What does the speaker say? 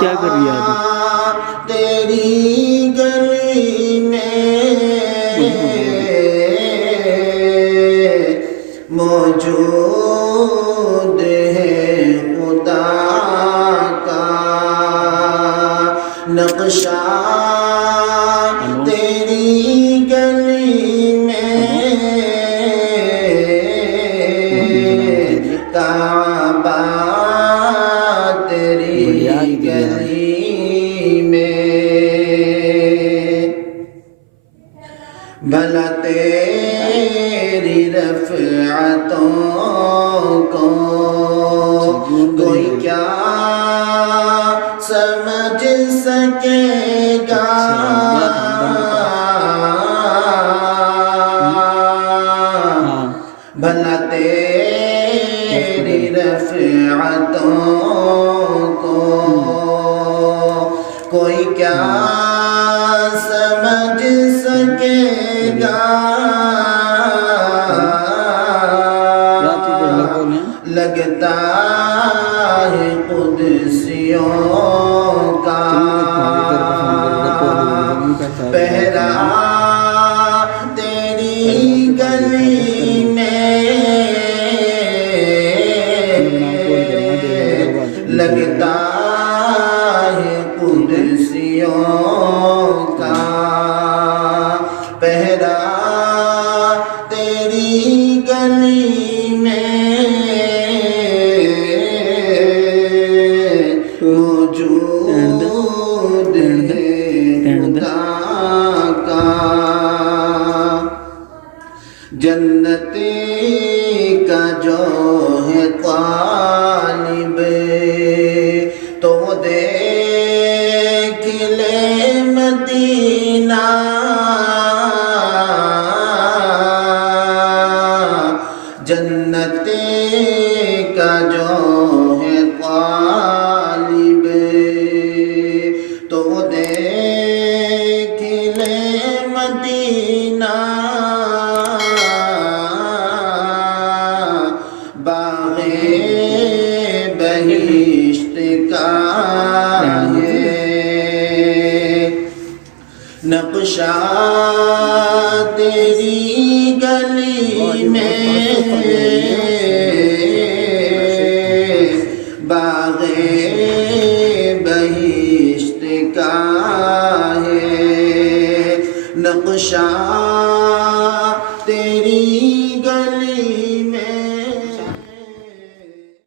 کیا کر رہی ہے آپ؟ تیری گلی میں موجود ہے خدا کا نقشہ تیری گلی میں کعبہ تیری گلی میں بھلا تیری رفعتوں کو کوئی کیا سمجھ سکے گا بھلا تیری رفعتوں کو کوئی کیا سمجھ سکے گا لگتا ہے قدسیوں کا پہرا تیری گلی میں لگتا ہے قدسیوں کا پہرا تیری گلی میں موجود ہے خدا کا جنت کا جو ہے طالب تو دیکھ لے مدینہ جنت کا جو ہے طالب تو دیکھ لے مدینہ باغ بہشت کا ہے نقشہ تیری گلی میں باغ بہشت کا ہے نقشہ تیری